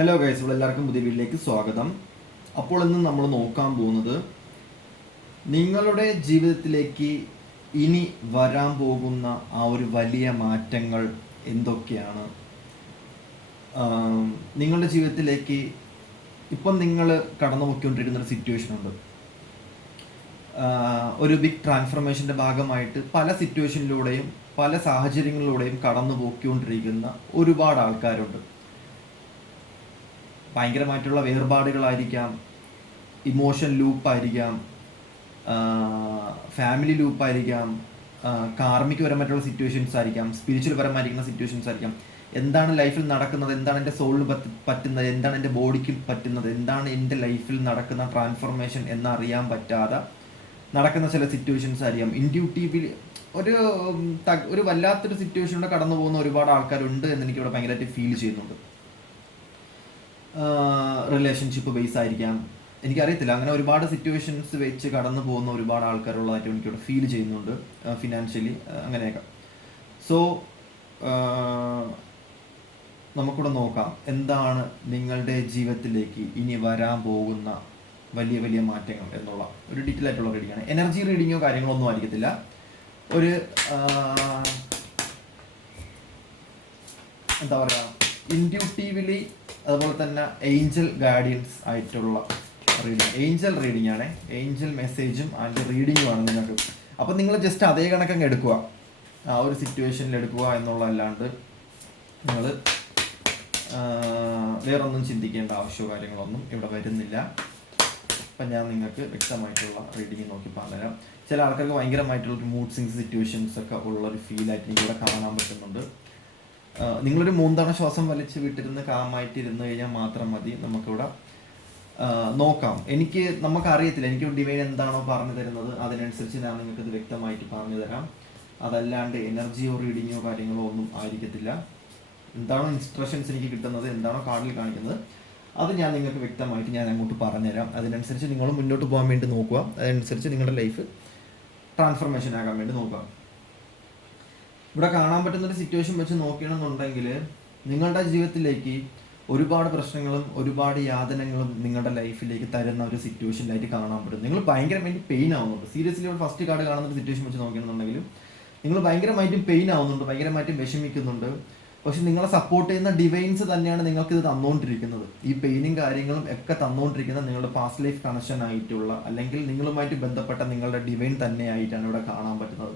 Hello guys, ഇവിടെ എല്ലാവർക്കും പുതിയ വീട്ടിലേക്ക് സ്വാഗതം. അപ്പോൾ ഇന്ന് നമ്മൾ നോക്കാൻ പോകുന്നത് നിങ്ങളുടെ ജീവിതത്തിലേക്ക് ഇനി വരാൻ പോകുന്ന ആ ഒരു വലിയ മാറ്റങ്ങൾ എന്തൊക്കെയാണ്. നിങ്ങളുടെ ജീവിതത്തിലേക്ക് ഇപ്പം നിങ്ങൾ കടന്നു പോയിക്കൊണ്ടിരിക്കുന്ന ഒരു സിറ്റുവേഷൻ ഉണ്ട്. ഒരു ബിഗ് ട്രാൻസ്ഫർമേഷൻ്റെ ഭാഗമായിട്ട് പല സിറ്റുവേഷനിലൂടെയും പല സാഹചര്യങ്ങളിലൂടെയും കടന്നു പോയിക്കൊണ്ടിരിക്കുന്ന ഒരുപാട് ആൾക്കാരുണ്ട്. ഭയങ്കരമായിട്ടുള്ള വേർപാടുകളായിരിക്കാം, ഇമോഷൻ ലൂപ്പായിരിക്കാം, ഫാമിലി ലൂപ്പായിരിക്കാം, കാർമിക് പരമായിട്ടുള്ള സിറ്റുവേഷൻസ് ആയിരിക്കാം, സ്പിരിച്വൽ പരമായിരിക്കുന്ന സിറ്റുവേഷൻസ് ആയിരിക്കാം. എന്താണ് ലൈഫിൽ നടക്കുന്നത്, എന്താണ് എൻ്റെ സോളിന് പറ്റുന്നത്, എന്താണ് എൻ്റെ ബോഡിക്ക് പറ്റുന്നത്, എന്താണ് എൻ്റെ ലൈഫിൽ നടക്കുന്ന ട്രാൻസ്ഫോർമേഷൻ എന്നറിയാൻ പറ്റാതെ നടക്കുന്ന ചില സിറ്റുവേഷൻസ് ആയിരിക്കാം. ഇൻഡ്യൂട്ടീവിൽ ഒരു വല്ലാത്തൊരു സിറ്റുവേഷനിലൂടെ കടന്നു പോകുന്ന ഒരുപാട് ആൾക്കാരുണ്ട് എന്ന് എനിക്കിവിടെ ഭയങ്കരമായിട്ട് ഫീൽ ചെയ്യുന്നുണ്ട്. റിലേഷൻഷിപ്പ് ബേസ് ആയിരിക്കാം, എനിക്കറിയത്തില്ല. അങ്ങനെ ഒരുപാട് സിറ്റുവേഷൻസ് വെച്ച് കടന്നു പോകുന്ന ഒരുപാട് ആൾക്കാരുള്ളതായിട്ട് എനിക്കിവിടെ ഫീൽ ചെയ്യുന്നുണ്ട്, ഫിനാൻഷ്യലി അങ്ങനെയൊക്കെ. സോ നമുക്കിവിടെ നോക്കാം എന്താണ് നിങ്ങളുടെ ജീവിതത്തിലേക്ക് ഇനി വരാൻ പോകുന്ന വലിയ വലിയ മാറ്റങ്ങൾ എന്നുള്ള ഒരു ഡീറ്റെയിൽ ആയിട്ടുള്ള റീഡിങ്ങാണ്. എനർജി റീഡിങ്ങോ കാര്യങ്ങളോ ഒന്നും ആയിരിക്കത്തില്ല. ഒരു എന്താ പറയുക, ഇൻഡ്യൂട്ടീവ്ലി അതുപോലെ തന്നെ ഏഞ്ചൽ ഗൈഡൻസ് ആയിട്ടുള്ള റീഡിങ്, ഏഞ്ചൽ റീഡിംഗ് ആണ്. ഏഞ്ചൽ മെസ്സേജും അതിൻ്റെ റീഡിങ്ങുമാണ് നിങ്ങൾക്ക്. അപ്പം നിങ്ങൾ ജസ്റ്റ് അതേ കണക്കങ്ങ് എടുക്കുക, ആ ഒരു സിറ്റുവേഷനിൽ എടുക്കുക എന്നുള്ളതല്ലാണ്ട് നിങ്ങൾ വേറൊന്നും ചിന്തിക്കേണ്ട ആവശ്യമോ കാര്യങ്ങളൊന്നും ഇവിടെ വരുന്നില്ല. അപ്പം ഞാൻ നിങ്ങൾക്ക് വ്യക്തമായിട്ടുള്ള റീഡിങ് നോക്കി പറഞ്ഞുതരാം. ചില ആൾക്കാർക്ക് ഭയങ്കരമായിട്ടുള്ളൊരു മൂഡ് സ്വിങ്സ് സിറ്റുവേഷൻസ് ഒക്കെ ഉള്ളൊരു ഫീലായിട്ട് എനിക്കിവിടെ കാണാൻ പറ്റുന്നുണ്ട്. നിങ്ങളൊരു 3 തവണ ശ്വാസം വലിച്ച് വിട്ടിരുന്ന് കാമായിട്ടിരുന്ന് കഴിഞ്ഞാൽ മാത്രം മതി. നമുക്കിവിടെ നോക്കാം. നമുക്കറിയത്തില്ല, എനിക്ക് ഡിവൈൻ എന്താണോ പറഞ്ഞു തരുന്നത് അതിനനുസരിച്ച് ഞാൻ നിങ്ങൾക്ക് ഇത് വ്യക്തമായിട്ട് പറഞ്ഞു തരാം. അതല്ലാണ്ട് എനർജിയോ റീഡിങ്ങോ കാര്യങ്ങളോ ഒന്നും ആയിരിക്കത്തില്ല. എന്താണോ ഇൻസ്ട്രക്ഷൻസ് എനിക്ക് കിട്ടുന്നത്, എന്താണോ കാർഡിൽ കാണിക്കുന്നത്, അത് ഞാൻ നിങ്ങൾക്ക് വ്യക്തമായിട്ട് ഞാൻ അങ്ങോട്ട് പറഞ്ഞുതരാം. അതിനനുസരിച്ച് നിങ്ങൾ മുന്നോട്ട് പോകാൻ വേണ്ടി നോക്കുക. അതനുസരിച്ച് നിങ്ങളുടെ ലൈഫ് ട്രാൻസ്ഫർമേഷൻ ആകാൻ വേണ്ടി നോക്കുക. ഇവിടെ കാണാൻ പറ്റുന്നൊരു സിറ്റുവേഷൻ വെച്ച് നോക്കുകയാണെന്നുണ്ടെങ്കിൽ നിങ്ങളുടെ ജീവിതത്തിലേക്ക് ഒരുപാട് പ്രശ്നങ്ങളും ഒരുപാട് യാതനകളും നിങ്ങളുടെ ലൈഫിലേക്ക് തരുന്ന ഒരു സിറ്റുവേഷനിലായിട്ട് കാണാൻ പറ്റും. നിങ്ങൾ ഭയങ്കരമായിട്ട് പെയിൻ ആവുന്നുണ്ട്. സീരിയസ്ലി ഇവിടെ ഫസ്റ്റ് കാർഡ് കാണുന്ന ഒരു സിറ്റുവേഷൻ വെച്ച് നോക്കുകയാണെന്നുണ്ടെങ്കിലും നിങ്ങൾ ഭയങ്കരമായിട്ടും പെയിൻ ആവുന്നുണ്ട്, ഭയങ്കരമായിട്ടും വിഷമിക്കുന്നുണ്ട്. പക്ഷെ നിങ്ങളെ സപ്പോർട്ട് ചെയ്യുന്ന ഡിവൈൻസ് തന്നെയാണ് നിങ്ങൾക്ക് ഇത് തന്നുകൊണ്ടിരിക്കുന്നത്. ഈ പെയിനും കാര്യങ്ങളും ഒക്കെ തന്നുകൊണ്ടിരിക്കുന്നത് നിങ്ങളുടെ പാസ്റ്റ് ലൈഫ് കണക്ഷൻ ആയിട്ടുള്ള അല്ലെങ്കിൽ നിങ്ങളുമായിട്ട് ബന്ധപ്പെട്ട നിങ്ങളുടെ ഡിവൈൻ തന്നെയായിട്ടാണ് ഇവിടെ കാണാൻ പറ്റുന്നത്.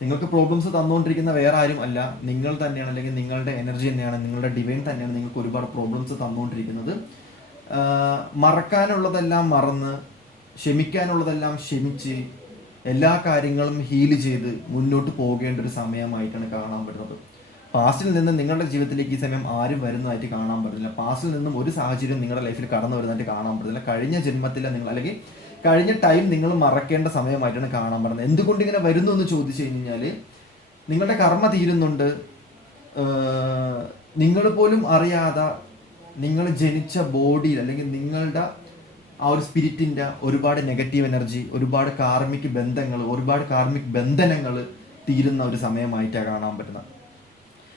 നിങ്ങൾക്ക് പ്രോബ്ലംസ് തന്നുകൊണ്ടിരിക്കുന്ന വേറെ ആരും അല്ല, നിങ്ങൾ തന്നെയാണ്, അല്ലെങ്കിൽ നിങ്ങളുടെ എനർജി തന്നെയാണ്, നിങ്ങളുടെ ഡിവൈൻ തന്നെയാണ് നിങ്ങൾക്ക് ഒരുപാട് പ്രോബ്ലംസ് തന്നുകൊണ്ടിരിക്കുന്നത്. മറക്കാനുള്ളതെല്ലാം മറന്ന്, ക്ഷമിക്കാനുള്ളതെല്ലാം ക്ഷമിച്ച്, എല്ലാ കാര്യങ്ങളും ഹീൽ ചെയ്ത് മുന്നോട്ട് പോകേണ്ട ഒരു സമയമായിട്ടാണ് കാണാൻ പറ്റുന്നത്. പാസ്റ്റിൽ നിന്ന് നിങ്ങളുടെ ജീവിതത്തിലേക്ക് ഈ സമയം ആരും വരുന്നതായിട്ട് കാണാൻ പറ്റില്ല. പാസ്റ്റിൽ നിന്നും ഒരു സാഹചര്യം നിങ്ങളുടെ ലൈഫിൽ കടന്നു വരുന്നതായിട്ട് കാണാൻ പറ്റില്ല. കഴിഞ്ഞ ജന്മത്തിലെ നിങ്ങൾ അല്ലെങ്കിൽ കഴിഞ്ഞ ടൈം നിങ്ങൾ മറക്കേണ്ട സമയമായിട്ടാണ് കാണാൻ പറ്റുന്നത്. എന്തുകൊണ്ട് ഇങ്ങനെ വരുന്നു എന്ന് ചോദിച്ചു കഴിഞ്ഞാൽ നിങ്ങളുടെ കർമ്മ തീരുന്നുണ്ട്. നിങ്ങൾ പോലും അറിയാതെ നിങ്ങൾ ജനിച്ച ബോഡിയിൽ അല്ലെങ്കിൽ നിങ്ങളുടെ ആ ഒരു സ്പിരിറ്റിൻ്റെ ഒരുപാട് നെഗറ്റീവ് എനർജി, ഒരുപാട് കാർമിക് ബന്ധങ്ങൾ, ഒരുപാട് കാർമിക് ബന്ധനങ്ങൾ തീരുന്ന ഒരു സമയമായിട്ടാണ് കാണാൻ പറ്റുന്നത്.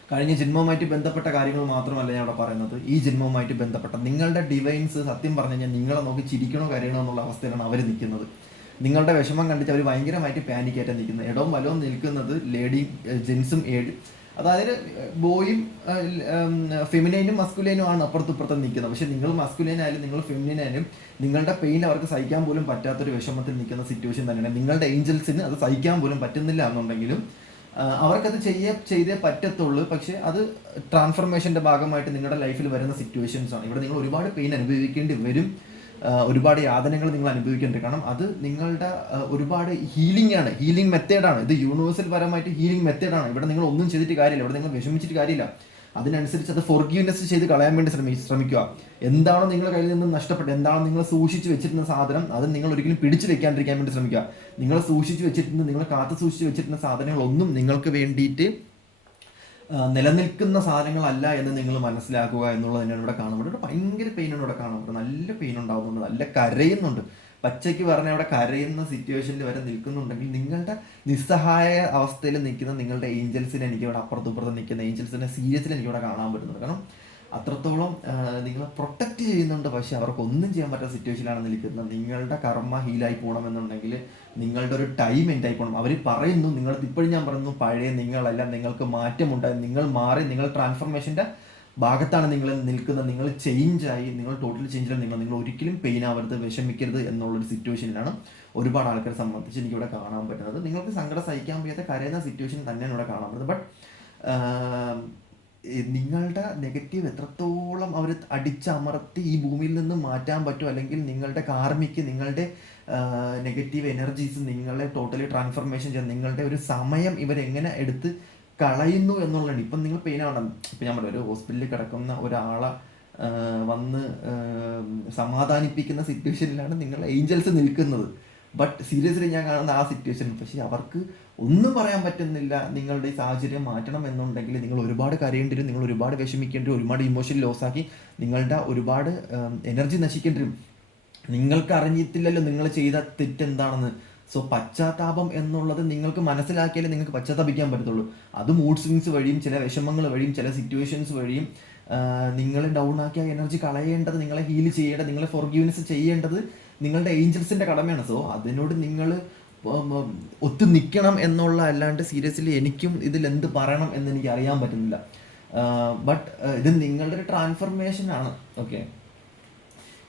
കഴിഞ്ഞ ജന്മവുമായിട്ട് ബന്ധപ്പെട്ട കാര്യങ്ങൾ മാത്രമല്ല ഞാൻ അവിടെ പറയുന്നത്, ഈ ജന്മവുമായിട്ട് ബന്ധപ്പെട്ട നിങ്ങളുടെ ഡിവൈൻസ് സത്യം പറഞ്ഞു കഴിഞ്ഞാൽ നിങ്ങളെ നോക്കി ചിരിക്കണോ കരയണോ എന്നുള്ള അവസ്ഥയിലാണ് അവർ നിൽക്കുന്നത്. നിങ്ങളുടെ വിഷമം കണ്ടിട്ട് അവർ ഭയങ്കരമായിട്ട് പാനിക്കായിട്ടാണ് നിൽക്കുന്നത്. ഇടവും വലവും നിൽക്കുന്നത് ജെൻസും അതായത് ബോയും ഫെമിനൈനും മസ്കുലൈനും ആണ് അപ്പുറത്തും നിൽക്കുന്നത്. പക്ഷെ നിങ്ങൾ മസ്കുലൈനായാലും നിങ്ങൾ ഫെമിനൈനായാലും നിങ്ങളുടെ പെയിൻ അവർക്ക് സഹിക്കാൻ പോലും പറ്റാത്തൊരു വിഷമത്തിൽ നിൽക്കുന്ന സിറ്റുവേഷൻ തന്നെയാണ്. നിങ്ങളുടെ ഏഞ്ചൽസിന് അത് സഹിക്കാൻ പോലും പറ്റുന്നില്ല എന്നുണ്ടെങ്കിലും അവർക്കത് ചെയ്തേ പറ്റത്തുള്ളൂ. പക്ഷെ അത് ട്രാൻസ്ഫർമേഷൻ്റെ ഭാഗമായിട്ട് നിങ്ങളുടെ ലൈഫിൽ വരുന്ന സിറ്റുവേഷൻസ് ആണ്. ഇവിടെ നിങ്ങൾ ഒരുപാട് പെയിൻ അനുഭവിക്കേണ്ടി വരും, ഒരുപാട് യാതനകൾ നിങ്ങൾ അനുഭവിക്കേണ്ടി. കാരണം അത് നിങ്ങളുടെ ഒരുപാട് ഹീലിംഗ് മെത്തേഡാണ്. ഇത് യൂണിവേഴ്സൽ പരമായിട്ട് ഹീലിംഗ് മെത്തേഡാണ്. ഇവിടെ നിങ്ങൾ ഒന്നും ചെയ്തിട്ട് കാര്യമില്ല, ഇവിടെ നിങ്ങൾ വിഷമിച്ചിട്ട് കാര്യമില്ല. അതിനനുസരിച്ച് അത് ഫോർഗീവ്നെസ് ചെയ്ത് കളയാൻ വേണ്ടി ശ്രമിക്കുക. എന്താണോ നിങ്ങളുടെ കയ്യിൽ നിന്ന് നഷ്ടപ്പെട്ടത്, എന്താണോ നിങ്ങൾ സൂക്ഷിച്ച് വെച്ചിരുന്ന സാധനം, അത് നിങ്ങൾ ഒരിക്കലും പിടിച്ചു വെക്കാണ്ടിരിക്കാൻ വേണ്ടി ശ്രമിക്കുക. നിങ്ങൾ സൂക്ഷിച്ച് വെച്ചിരുന്ന, നിങ്ങൾ കാത്തു സൂക്ഷിച്ച് വെച്ചിരുന്ന സാധനങ്ങളൊന്നും നിങ്ങൾക്ക് വേണ്ടിയിട്ട് നിലനിൽക്കുന്ന സാധനങ്ങളല്ല എന്ന് നിങ്ങൾ മനസ്സിലാക്കുക എന്നുള്ളത് തന്നെയാണ് ഇവിടെ കാണുന്നത്. ഭയങ്കര പെയിനാണ് ഇവിടെ കാണുന്നത്, നല്ല പെയിൻ ഉണ്ടാകുന്നുണ്ട്, നല്ല കരയുന്നുണ്ട്. പച്ചയ്ക്ക് പറഞ്ഞ അവിടെ കരയുന്ന സിറ്റുവേഷനിൽ വരെ നിൽക്കുന്നുണ്ടെങ്കിൽ നിങ്ങളുടെ നിസ്സഹായ അവസ്ഥയിൽ നിൽക്കുന്ന നിങ്ങളുടെ ഏഞ്ചൽസിനെ എനിക്ക് ഇവിടെ അപ്പുറത്തും നിൽക്കുന്ന ഏഞ്ചൽസിനെ സീരിയസിൽ എനിക്കിവിടെ കാണാൻ പറ്റുന്നുണ്ട്. കാരണം അത്രത്തോളം നിങ്ങളെ പ്രൊട്ടക്റ്റ് ചെയ്യുന്നുണ്ട്. പക്ഷെ അവർക്കൊന്നും ചെയ്യാൻ പറ്റാത്ത സിറ്റുവേഷനിലാണ് നിൽക്കുന്നത്. നിങ്ങളുടെ കർമ്മ ഹീലായി പോകണമെന്നുണ്ടെങ്കിൽ നിങ്ങളുടെ ഒരു ടൈം എൻഡായി പോകണം. അവർ പറയുന്നു, നിങ്ങൾക്ക് ഇപ്പോഴും ഞാൻ പറയുന്നു, പഴയ നിങ്ങളല്ല, നിങ്ങൾക്ക് മാറ്റമുണ്ടായി, നിങ്ങൾ മാറി, നിങ്ങൾ ട്രാൻസ്ഫർമേഷൻ്റെ ഭാഗത്താണ് നിങ്ങൾ നിൽക്കുന്നത്. നിങ്ങൾ ചേഞ്ചായി, നിങ്ങൾ ടോട്ടലി ചേഞ്ചായി. നിങ്ങൾ ഒരിക്കലും പെയിൻ ആവരുത്, വിഷമിക്കരുത് എന്നുള്ളൊരു സിറ്റുവേഷനിലാണ് ഒരുപാട് ആൾക്കാരെ സംബന്ധിച്ച് എനിക്കിവിടെ കാണാൻ പറ്റുന്നത്. നിങ്ങൾക്ക് സങ്കടം സഹിക്കാൻ വയ്യാത്ത കരയുന്ന സിറ്റുവേഷൻ തന്നെയാണ് ഇവിടെ കാണാൻ പറ്റുന്നത്. ബട്ട് നിങ്ങളുടെ നെഗറ്റീവ് എത്രത്തോളം അവർ അടിച്ചമർത്തി ഈ ഭൂമിയിൽ നിന്ന് മാറ്റാൻ പറ്റും, അല്ലെങ്കിൽ നിങ്ങളുടെ കാർമിക്ക്, നിങ്ങളുടെ നെഗറ്റീവ് എനർജീസ് നിങ്ങളെ ടോട്ടലി ട്രാൻസ്ഫർമേഷൻ ചെയ്യാൻ നിങ്ങളുടെ ഒരു സമയം ഇവരെങ്ങനെ എടുത്ത് കളയുന്നു എന്നുള്ളതാണ്. ഇപ്പം നിങ്ങൾ പെയിൻ ആവണം. ഇപ്പം ഞാൻ പറയാം, ഒരു ഹോസ്പിറ്റലിൽ കിടക്കുന്ന ഒരാളെ വന്ന് സമാധാനിപ്പിക്കുന്ന സിറ്റുവേഷനിലാണ് നിങ്ങൾ ഏഞ്ചൽസ് നിൽക്കുന്നത്. ബട്ട് സീരിയസ്ലി ഞാൻ കാണുന്ന ആ സിറ്റുവേഷൻ, പക്ഷേ അവർക്ക് ഒന്നും പറയാൻ പറ്റുന്നില്ല. നിങ്ങളുടെ ഈ സാഹചര്യം മാറ്റണം എന്നുണ്ടെങ്കിൽ നിങ്ങൾ ഒരുപാട് കരയേണ്ടി വരും, നിങ്ങൾ ഒരുപാട് വിഷമിക്കേണ്ടി വരും, ഒരുപാട് ഇമോഷൻ ലോസാക്കി നിങ്ങളുടെ ഒരുപാട് എനർജി നശിക്കേണ്ടി വരും. നിങ്ങൾക്ക് അറിഞ്ഞിട്ടില്ലല്ലോ നിങ്ങൾ ചെയ്ത തെറ്റെന്താണെന്ന്. സോ പശ്ചാത്താപം എന്നുള്ളത് നിങ്ങൾക്ക് മനസ്സിലാക്കിയാലേ നിങ്ങൾക്ക് പശ്ചാത്താപിക്കാൻ പറ്റത്തുള്ളൂ. അത് മൂഡ് സ്വിങ്സ് വഴിയും ചില വിഷമങ്ങൾ വഴിയും ചില സിറ്റുവേഷൻസ് വഴിയും നിങ്ങൾ ഡൗൺ ആക്കിയ എനർജി കളയേണ്ടത്, നിങ്ങളെ ഹീൽ ചെയ്യേണ്ടത്, നിങ്ങളെ ഫോർഗീവ്നെസ് ചെയ്യേണ്ടത് നിങ്ങളുടെ ഏഞ്ചൽസിൻ്റെ കടമയാണ്. സോ അതിനോട് നിങ്ങൾ ഒത്തു നിൽക്കണം എന്നുള്ള, അല്ലാണ്ട് സീരിയസ്ലി എനിക്കും ഇതിൽ എന്ത് പറയണം എന്ന് എനിക്ക് അറിയാൻ പറ്റുന്നില്ല. ബട്ട് ഇത് നിങ്ങളുടെ ഒരു ട്രാൻസ്ഫർമേഷനാണ്. ഓക്കെ,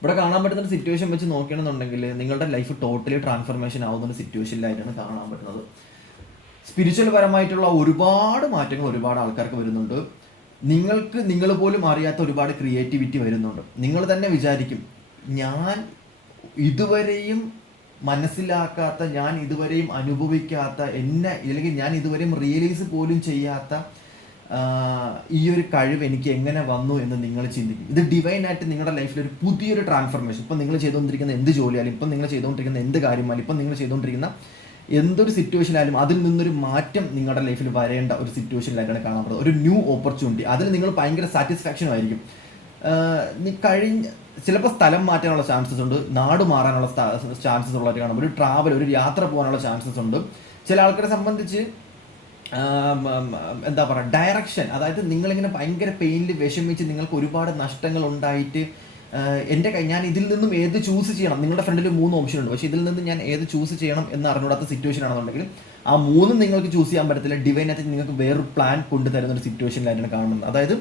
ഇവിടെ കാണാൻ പറ്റുന്ന ഒരു സിറ്റുവേഷൻ വെച്ച് നോക്കുകയാണെന്നുണ്ടെങ്കിൽ നിങ്ങളുടെ ലൈഫ് ടോട്ടലി ട്രാൻസ്ഫർമേഷൻ ആവുന്ന ഒരു സിറ്റുവേഷനിലായിട്ടാണ് കാണാൻ പറ്റുന്നത്. സ്പിരിച്വൽ പരമായിട്ടുള്ള ഒരുപാട് മാറ്റങ്ങൾ ഒരുപാട് ആൾക്കാർക്ക് വരുന്നുണ്ട്. നിങ്ങൾക്ക് നിങ്ങൾ പോലും അറിയാത്ത ഒരുപാട് ക്രിയേറ്റിവിറ്റി വരുന്നുണ്ട്. നിങ്ങൾ തന്നെ വിചാരിക്കും, ഞാൻ ഇതുവരെയും മനസ്സിലാക്കാത്ത, ഞാൻ ഇതുവരെയും അനുഭവിക്കാത്ത, എന്നെ അല്ലെങ്കിൽ ഞാൻ ഇതുവരെയും റിയലൈസ് പോലും ചെയ്യാത്ത ഈ ഒരു കഴിവ് എനിക്ക് എങ്ങനെ വന്നു എന്ന് നിങ്ങൾ ചിന്തിക്കും. ഇത് ഡിവൈനായിട്ട് നിങ്ങളുടെ ലൈഫിൽ ഒരു പുതിയൊരു ട്രാൻസ്ഫർമേഷൻ. ഇപ്പം നിങ്ങൾ ചെയ്തുകൊണ്ടിരിക്കുന്ന എന്ത് ജോലിയായാലും, ഇപ്പം നിങ്ങൾ ചെയ്തുകൊണ്ടിരിക്കുന്ന എന്ത് കാര്യമായാലും, ഇപ്പം നിങ്ങൾ ചെയ്തുകൊണ്ടിരിക്കുന്ന എന്തൊരു സിറ്റുവേഷനായാലും അതിൽ നിന്നൊരു മാറ്റം നിങ്ങളുടെ ലൈഫിൽ വരേണ്ട ഒരു സിറ്റുവേഷനിലായിട്ടാണ് കാണാൻ പറ്റുന്നത്. ഒരു ന്യൂ ഓപ്പർച്യൂണിറ്റി, അതിൽ നിങ്ങൾ ഭയങ്കര സാറ്റിസ്ഫാക്ഷനും ആയിരിക്കും. ചിലപ്പോൾ സ്ഥലം മാറ്റാനുള്ള ചാൻസസ് ഉണ്ട്, നാട് മാറാനുള്ള ചാൻസസ് ഉള്ളതായിട്ട് കാണും, ഒരു ട്രാവൽ, ഒരു യാത്ര പോകാനുള്ള ചാൻസസ് ഉണ്ട്. ചില ആൾക്കാരെ സംബന്ധിച്ച് എന്താ പറയുക, ഡയറക്ഷൻ, അതായത് നിങ്ങളിങ്ങനെ ഭയങ്കര പെയിനിൽ വിഷമിച്ച് നിങ്ങൾക്ക് ഒരുപാട് നഷ്ടങ്ങൾ ഉണ്ടായിട്ട് ഞാൻ ഇതിൽ നിന്നും ഏത് ചൂസ് ചെയ്യണം, നിങ്ങളുടെ ഫ്രണ്ടിൽ 3 ഓപ്ഷൻ ഉണ്ട്, പക്ഷേ ഇതിൽ നിന്ന് ഞാൻ ഏത് ചൂസ് ചെയ്യണം എന്ന് അറിഞ്ഞൂടാത്ത സിറ്റുവേഷൻ ആണെന്നുണ്ടെങ്കിൽ ആ 3 നിങ്ങൾക്ക് ചൂസ് ചെയ്യാൻ പറ്റത്തില്ല. ഡിവൈനായിട്ട് നിങ്ങൾക്ക് വേറൊരു പ്ലാൻ കൊണ്ടുതരുന്ന ഒരു സിറ്റുവേഷനിലായിട്ടാണ് കാണുന്നത്. അതായത്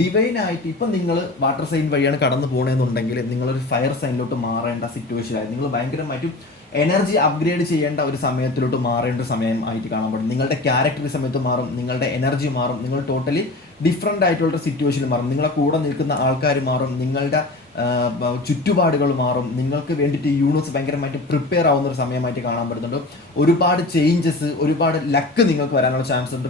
ഡിവൈനായിട്ട് ഇപ്പം നിങ്ങൾ വാട്ടർ സൈൻ വഴിയാണ് കടന്നു പോകണമെന്നുണ്ടെങ്കിൽ നിങ്ങളൊരു ഫയർ സൈനിലോട്ട് മാറേണ്ട സിറ്റുവേഷനായി, നിങ്ങൾ ഭയങ്കരമായിട്ടും എനർജി അപ്ഗ്രേഡ് ചെയ്യേണ്ട ഒരു സമയത്തിലോട്ട് മാറേണ്ട സമയം ആയിട്ട് കാണാൻ പറ്റും. നിങ്ങളുടെ ക്യാരക്ടർ സമയത്ത് മാറും, നിങ്ങളുടെ എനർജി മാറും, നിങ്ങൾ ടോട്ടലി ഡിഫറെൻ്റ് ആയിട്ടുള്ള സിറ്റുവേഷൻ മാറും, നിങ്ങളെ കൂടെ നിൽക്കുന്ന ആൾക്കാർ മാറും, നിങ്ങളുടെ ചുറ്റുപാടുകൾ മാറും, നിങ്ങൾക്ക് വേണ്ടിയിട്ട് യൂണിവേഴ്സ് ഭയങ്കരമായിട്ട് പ്രിപ്പയർ ആവുന്ന ഒരു സമയമായിട്ട് കാണാൻ പറ്റുന്നുണ്ട്. ഒരുപാട് ചേഞ്ചസ്, ഒരുപാട് ലക്ക് നിങ്ങൾക്ക് വരാനുള്ള ചാൻസ് ഉണ്ട്.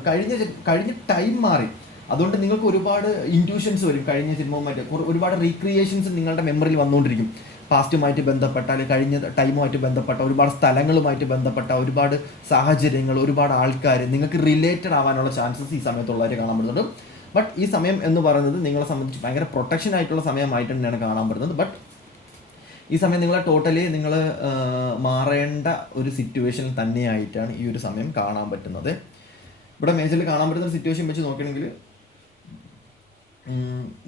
കഴിഞ്ഞ ടൈം മാറി, അതുകൊണ്ട് നിങ്ങൾക്ക് ഒരുപാട് ഇൻറ്റ്യൂഷൻസ് വരും. കഴിഞ്ഞ ജന്മവുമായിട്ട് ഒരുപാട് റീക്രിയേഷൻസ് നിങ്ങളുടെ മെമ്മറിയിൽ വന്നുകൊണ്ടിരിക്കും. പാസ്റ്റുമായിട്ട് ബന്ധപ്പെട്ട, അല്ലെങ്കിൽ കഴിഞ്ഞ ടൈമുമായിട്ട് ബന്ധപ്പെട്ട ഒരുപാട് സ്ഥലങ്ങളുമായിട്ട് ബന്ധപ്പെട്ട ഒരുപാട് സാഹചര്യങ്ങൾ, ഒരുപാട് ആൾക്കാർ നിങ്ങൾക്ക് റിലേറ്റഡ് ആവാനുള്ള ചാൻസസ് ഈ സമയത്തുള്ളവരെ കാണാൻ പറ്റുന്നുണ്ട്. ബട്ട് ഈ സമയം എന്ന് പറയുന്നത് നിങ്ങളെ സംബന്ധിച്ച് ഭയങ്കര പ്രൊട്ടക്ഷൻ ആയിട്ടുള്ള സമയമായിട്ട് തന്നെയാണ് കാണാൻ പറ്റുന്നത്. ബട്ട് ഈ സമയം നിങ്ങളെ ടോട്ടലി നിങ്ങൾ മാറേണ്ട ഒരു സിറ്റുവേഷനിൽ തന്നെയായിട്ടാണ് ഈ ഒരു സമയം കാണാൻ പറ്റുന്നത്. ഇവിടെ മേജറിൽ കാണാൻ പറ്റുന്ന സിറ്റുവേഷൻ വെച്ച് നോക്കുകയാണെങ്കിൽ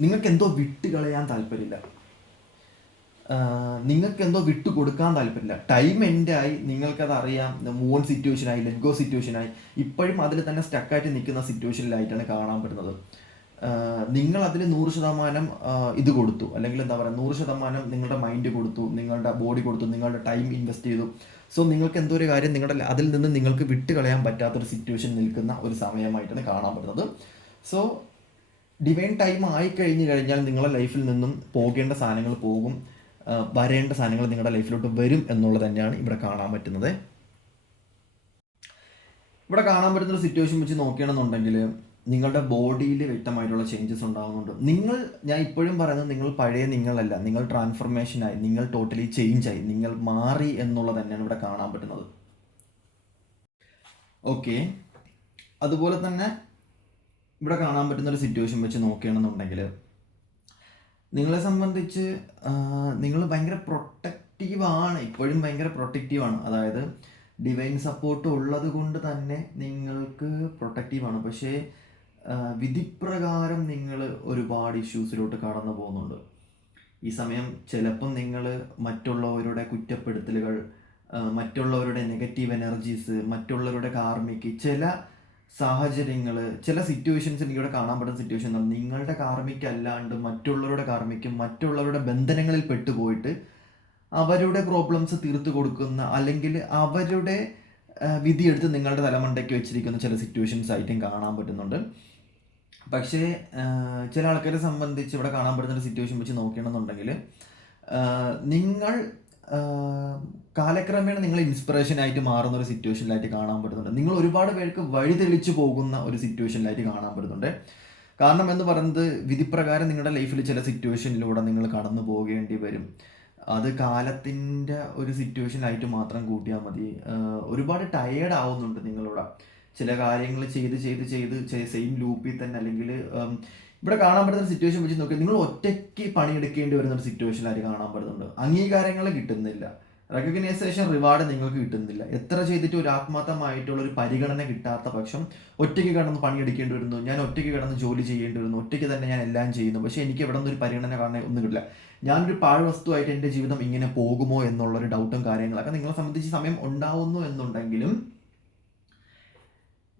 നിങ്ങൾക്ക് എന്തോ വിട്ട് കളയാൻ താല്പര്യമില്ല, നിങ്ങൾക്ക് എന്തോ വിട്ടു കൊടുക്കാൻ താല്പര്യമില്ല. ടൈം എൻഡായി, നിങ്ങൾക്കത് അറിയാം, മൂവ് ഓൺ സിറ്റുവേഷനായി, ലെറ്റ് ഗോ സിറ്റുവേഷനായി, ഇപ്പോഴും അതിൽ തന്നെ സ്റ്റക്കായിട്ട് നിൽക്കുന്ന സിറ്റുവേഷനിലായിട്ടാണ് കാണാൻ പറ്റുന്നത്. നിങ്ങൾ അതിൽ 100% ഇത് കൊടുത്തു, അല്ലെങ്കിൽ എന്താ പറയുക, 100% നിങ്ങളുടെ മൈൻഡ് കൊടുത്തു, നിങ്ങളുടെ ബോഡി കൊടുത്തു, നിങ്ങളുടെ ടൈം ഇൻവെസ്റ്റ് ചെയ്തു. സോ നിങ്ങൾക്ക് എന്തോ ഒരു കാര്യം നിങ്ങളുടെ അതിൽ നിന്ന് നിങ്ങൾക്ക് വിട്ട് കളയാൻ പറ്റാത്തൊരു സിറ്റുവേഷൻ നിൽക്കുന്ന ഒരു സമയമായിട്ടാണ് കാണാൻ പറ്റുന്നത്. സോ ഡിവൈൻ ടൈം ആയിക്കഴിഞ്ഞു കഴിഞ്ഞാൽ നിങ്ങളുടെ ലൈഫിൽ നിന്നും പോകേണ്ട സാധനങ്ങൾ പോകും, വരേണ്ട സാധനങ്ങൾ നിങ്ങളുടെ ലൈഫിലോട്ട് വരും എന്നുള്ളത് തന്നെയാണ് ഇവിടെ കാണാൻ പറ്റുന്നത്. ഇവിടെ കാണാൻ പറ്റുന്ന ഒരു സിറ്റുവേഷൻ വെച്ച് നോക്കുകയാണെന്നുണ്ടെങ്കിൽ നിങ്ങളുടെ ബോഡിയിൽ വ്യക്തമായിട്ടുള്ള ചേഞ്ചസ് ഉണ്ടാകുന്നുണ്ട്. ഞാൻ ഇപ്പോഴും പറയുന്നത്, നിങ്ങൾ പഴയ നിങ്ങളല്ല, നിങ്ങൾ ട്രാൻസ്ഫർമേഷനായി, നിങ്ങൾ ടോട്ടലി ചേഞ്ചായി, നിങ്ങൾ മാറി എന്നുള്ളത് തന്നെയാണ് ഇവിടെ കാണാൻ പറ്റുന്നത്. ഓക്കെ, അതുപോലെ തന്നെ ഇവിടെ കാണാൻ പറ്റുന്ന ഒരു സിറ്റുവേഷൻ വെച്ച് നോക്കുകയാണെന്നുണ്ടെങ്കിൽ നിങ്ങളെ സംബന്ധിച്ച് നിങ്ങൾ ഭയങ്കര പ്രൊട്ടക്റ്റീവാണ്, ഇപ്പോഴും ഭയങ്കര പ്രൊട്ടക്റ്റീവാണ്. അതായത് ഡിവൈൻ സപ്പോർട്ട് ഉള്ളത് കൊണ്ട് തന്നെ നിങ്ങൾക്ക് പ്രൊട്ടക്റ്റീവാണ്. പക്ഷേ വിധിപ്രകാരം നിങ്ങൾ ഒരുപാട് ഇഷ്യൂസിലോട്ട് കടന്നു പോകുന്നുണ്ട്. ഈ സമയം ചിലപ്പം നിങ്ങൾ മറ്റുള്ളവരുടെ കുറ്റപ്പെടുത്തലുകൾ, മറ്റുള്ളവരുടെ നെഗറ്റീവ് എനർജീസ്, മറ്റുള്ളവരുടെ കാർമിക്ക് ചില സാഹചര്യങ്ങൾ, ചില സിറ്റുവേഷൻസ് എനിക്കിവിടെ കാണാൻ പറ്റുന്ന സിറ്റുവേഷൻ നിങ്ങളുടെ കാർമിക്ക് അല്ലാണ്ട് മറ്റുള്ളവരുടെ കാർമിക്കും മറ്റുള്ളവരുടെ ബന്ധനങ്ങളിൽ പെട്ടുപോയിട്ട് അവരുടെ പ്രോബ്ലംസ് തീർത്തു കൊടുക്കുന്ന, അല്ലെങ്കിൽ അവരുടെ വിധിയെടുത്ത് നിങ്ങളുടെ തലമണ്ടയ്ക്ക് വെച്ചിരിക്കുന്ന ചില സിറ്റുവേഷൻസ് ആയിട്ടും കാണാൻ പറ്റുന്നുണ്ട്. പക്ഷേ ചില ആൾക്കാരെ സംബന്ധിച്ച് ഇവിടെ കാണാൻ പറ്റുന്ന ഒരു സിറ്റുവേഷൻ വെച്ച് നോക്കുകയാണെന്നുണ്ടെങ്കിൽ നിങ്ങൾ കാലക്രമേണ നിങ്ങൾ ഇൻസ്പിറേഷനായിട്ട് മാറുന്ന ഒരു സിറ്റുവേഷനിലായിട്ട് കാണാൻ പറ്റുന്നുണ്ട്. നിങ്ങൾ ഒരുപാട് പേർക്ക് വഴി തെളിച്ചു പോകുന്ന ഒരു സിറ്റുവേഷനിലായിട്ട് കാണാൻ പറ്റുന്നുണ്ട്. കാരണം എന്ന് പറയുന്നത് വിധിപ്രകാരം നിങ്ങളുടെ ലൈഫിൽ ചില സിറ്റുവേഷനിലൂടെ നിങ്ങൾ കടന്നു പോകേണ്ടി വരും. അത് കാലത്തിൻ്റെ ഒരു സിറ്റുവേഷനായിട്ട് മാത്രം കൂട്ടിയാൽ മതി. ഒരുപാട് ടയേർഡ് ആവുന്നുണ്ട് നിങ്ങളിവിടെ ചില കാര്യങ്ങൾ ചെയ്ത് ചെയ്ത് ചെയ്ത് സെയിം ലൂപ്പിൽ തന്നെ, അല്ലെങ്കിൽ ഇവിടെ കാണാൻ പറ്റുന്ന സിറ്റുവേഷൻ വെച്ച് നോക്കി നിങ്ങൾ ഒറ്റയ്ക്ക് പണിയെടുക്കേണ്ടി വരുന്ന ഒരു സിറ്റുവേഷനായിട്ട് കാണാൻ പറ്റുന്നുണ്ട്. അംഗീകാരങ്ങൾ കിട്ടുന്നില്ല, റെക്കഗ്നൈസേഷൻ, റിവാർഡ് നിങ്ങൾക്ക് കിട്ടുന്നില്ല. എത്ര ചെയ്തിട്ട് ഒരു ആത്മാർത്ഥമായിട്ടുള്ള ഒരു പരിഗണന കിട്ടാത്ത പക്ഷം ഒറ്റയ്ക്ക് കിടന്ന് പണിയെടുക്കേണ്ടി വരുന്നു, ഞാൻ ഒറ്റയ്ക്ക് കിടന്ന് ജോലി ചെയ്യേണ്ടി വരുന്നു, ഒറ്റയ്ക്ക് തന്നെ ഞാൻ എല്ലാം ചെയ്യുന്നു, പക്ഷേ എനിക്ക് ഇവിടെ നിന്നൊരു പരിഗണന കാണാൻ ഒന്നും കിട്ടില്ല. ഞാനൊരു പാഴ്വസ്തുവായിട്ട് എൻ്റെ ജീവിതം ഇങ്ങനെ പോകുമോ എന്നുള്ളൊരു ഡൗട്ടും കാര്യങ്ങളൊക്കെ നിങ്ങളെ സംബന്ധിച്ച് സമയം ഉണ്ടാവുന്നു എന്നുണ്ടെങ്കിലും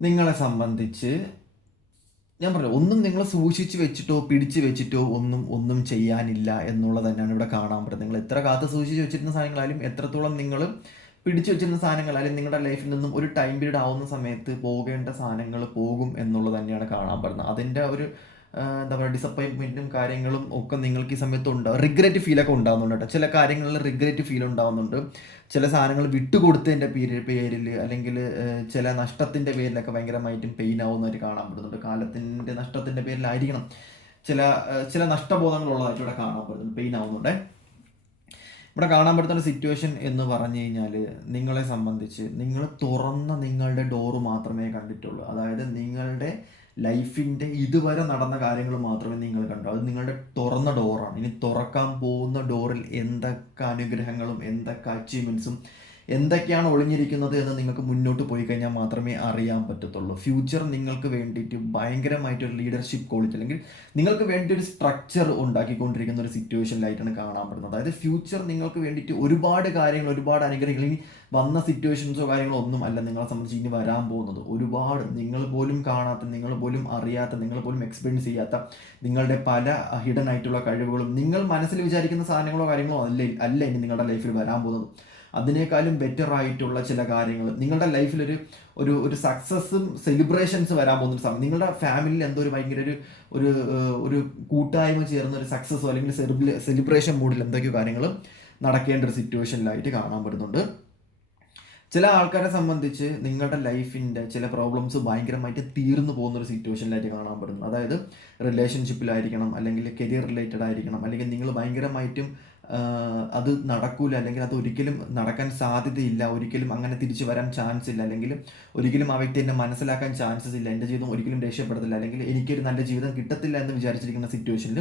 നിങ്ങളെ സംബന്ധിച്ച് ഞാൻ പറഞ്ഞു ഒന്നും നിങ്ങൾ സൂക്ഷിച്ച് വെച്ചിട്ടോ പിടിച്ച് വെച്ചിട്ടോ ഒന്നും ചെയ്യാനില്ല എന്നുള്ളത് തന്നെയാണ് ഇവിടെ കാണാൻ പറ്റുന്നത്. നിങ്ങൾ എത്ര കാത്ത് സൂക്ഷിച്ച് വെച്ചിരുന്ന സാധനങ്ങളായാലും എത്രത്തോളം നിങ്ങൾ പിടിച്ചു വെച്ചിരുന്ന സാധനങ്ങളായാലും നിങ്ങളുടെ ലൈഫിൽ നിന്നും ഒരു ടൈം പീരീഡ് ആവുന്ന സമയത്ത് പോകേണ്ട സാധനങ്ങൾ പോകും എന്നുള്ളത് തന്നെയാണ് കാണാൻ പറ്റുന്നത്. അതിൻ്റെ ഒരു എന്താ പറയുക ഡിസപ്പോയിൻമെൻറ്റും കാര്യങ്ങളും ഒക്കെ നിങ്ങൾക്ക് ഈ സമയത്ത് ഉണ്ടാവും. റിഗ്രറ്റ് ഫീലൊക്കെ ഉണ്ടാകുന്നുണ്ട് കേട്ടോ. ചില കാര്യങ്ങളിൽ റിഗ്രറ്റ് ഫീൽ ഉണ്ടാകുന്നുണ്ട്. ചില സാധനങ്ങൾ വിട്ടുകൊടുത്തതിൻ്റെ പേരിൽ അല്ലെങ്കിൽ ചില നഷ്ടത്തിൻ്റെ പേരിലൊക്കെ ഭയങ്കരമായിട്ടും പെയിൻ ആവുന്നതായിട്ട് കാണാൻ പറ്റുന്നുണ്ട്. കാലത്തിൻ്റെ നഷ്ടത്തിൻ്റെ പേരിലായിരിക്കണം ചില നഷ്ടബോധങ്ങളുള്ളതായിട്ട് ഇവിടെ കാണാൻ പറ്റുന്നുണ്ട്, പെയിൻ ആവുന്നുണ്ട്. ഇവിടെ കാണാൻ പറ്റുന്ന സിറ്റുവേഷൻ എന്ന് പറഞ്ഞു കഴിഞ്ഞാൽ നിങ്ങളെ സംബന്ധിച്ച് നിങ്ങൾ തുറന്ന നിങ്ങളുടെ ഡോറ് മാത്രമേ കണ്ടിട്ടുള്ളൂ. അതായത് നിങ്ങളുടെ ലൈഫിൻ്റെ ഇതുവരെ നടന്ന കാര്യങ്ങൾ മാത്രമേ നിങ്ങൾ കണ്ടു. അത് നിങ്ങളുടെ തുറന്ന ഡോറാണ്. ഇനി തുറക്കാൻ പോകുന്ന ഡോറിൽ എന്തൊക്കെ അനുഗ്രഹങ്ങളും എന്തൊക്കെ അച്ചീവ്മെൻറ്റ്സും എന്തൊക്കെയാണ് ഒളിഞ്ഞിരിക്കുന്നത് എന്ന് നിങ്ങൾക്ക് മുന്നോട്ട് പോയി കഴിഞ്ഞാൽ മാത്രമേ അറിയാൻ പറ്റത്തുള്ളൂ. ഫ്യൂച്ചർ നിങ്ങൾക്ക് വേണ്ടിയിട്ട് ഭയങ്കരമായിട്ടൊരു ലീഡർഷിപ്പ് ക്വാളിറ്റി അല്ലെങ്കിൽ നിങ്ങൾക്ക് വേണ്ടി ഒരു സ്ട്രക്ചർ ഉണ്ടാക്കിക്കൊണ്ടിരിക്കുന്ന ഒരു സിറ്റുവേഷനിലായിട്ടാണ് കാണാൻ പറ്റുന്നത്. അതായത് ഫ്യൂച്ചർ നിങ്ങൾക്ക് വേണ്ടിയിട്ട് ഒരുപാട് കാര്യങ്ങൾ, ഒരുപാട് അനുഗ്രഹങ്ങൾ, ഇനി വന്ന സിറ്റുവേഷൻസോ കാര്യങ്ങളോ ഒന്നും അല്ല നിങ്ങളെ സംബന്ധിച്ച് ഇനി വരാൻ പോകുന്നത്. ഒരുപാട് നിങ്ങൾ പോലും കാണാത്ത, നിങ്ങൾ പോലും അറിയാത്ത, നിങ്ങൾ പോലും എക്സ്പീരിയൻസ് ചെയ്യാത്ത നിങ്ങളുടെ പല ഹിഡൻ ആയിട്ടുള്ള കഴിവുകളും നിങ്ങൾ മനസ്സിൽ വിചാരിക്കുന്ന സാധനങ്ങളോ കാര്യങ്ങളോ അല്ല ഇനി നിങ്ങളുടെ ലൈഫിൽ വരാൻ പോകുന്നത്. അതിനേക്കാളും ബെറ്റർ ആയിട്ടുള്ള ചില കാര്യങ്ങൾ നിങ്ങളുടെ ലൈഫിലൊരു ഒരു സക്സസ്സും സെലിബ്രേഷൻസ് വരാൻ പോകുന്ന സമയം നിങ്ങളുടെ ഫാമിലിയിൽ എന്തോ ഒരു ഭയങ്കര ഒരു കൂട്ടായ്മ ചേർന്ന ഒരു സക്സസ്സോ അല്ലെങ്കിൽ സെലിബ്രേഷൻ മൂഡിൽ എന്തൊക്കെയോ കാര്യങ്ങൾ നടക്കേണ്ട ഒരു സിറ്റുവേഷനിലായിട്ട് കാണാൻ പറ്റുന്നുണ്ട്. ചില ആൾക്കാരെ സംബന്ധിച്ച് നിങ്ങളുടെ ലൈഫിൻ്റെ ചില പ്രോബ്ലംസ് ഭയങ്കരമായിട്ട് തീർന്നു പോകുന്ന ഒരു സിറ്റുവേഷനിലായിട്ട് കാണാൻ പറ്റുന്നു. അതായത് റിലേഷൻഷിപ്പിലായിരിക്കണം, അല്ലെങ്കിൽ കരിയർ റിലേറ്റഡ് ആയിരിക്കണം, അല്ലെങ്കിൽ നിങ്ങൾ ഭയങ്കരമായിട്ടും അത് നടക്കൂല, അല്ലെങ്കിൽ അത് ഒരിക്കലും നടക്കാൻ സാധ്യതയില്ല, ഒരിക്കലും അങ്ങനെ തിരിച്ചു വരാൻ ചാൻസ് ഇല്ല, അല്ലെങ്കിൽ ഒരിക്കലും ആ വ്യക്തി എന്നെ മനസ്സിലാക്കാൻ ചാൻസസ് ഇല്ല, എൻ്റെ ജീവിതം ഒരിക്കലും രക്ഷപ്പെടത്തില്ല, അല്ലെങ്കിൽ എനിക്കൊരു നല്ല ജീവിതം കിട്ടത്തില്ല എന്ന് വിചാരിച്ചിരിക്കുന്ന സിറ്റുവേഷനിൽ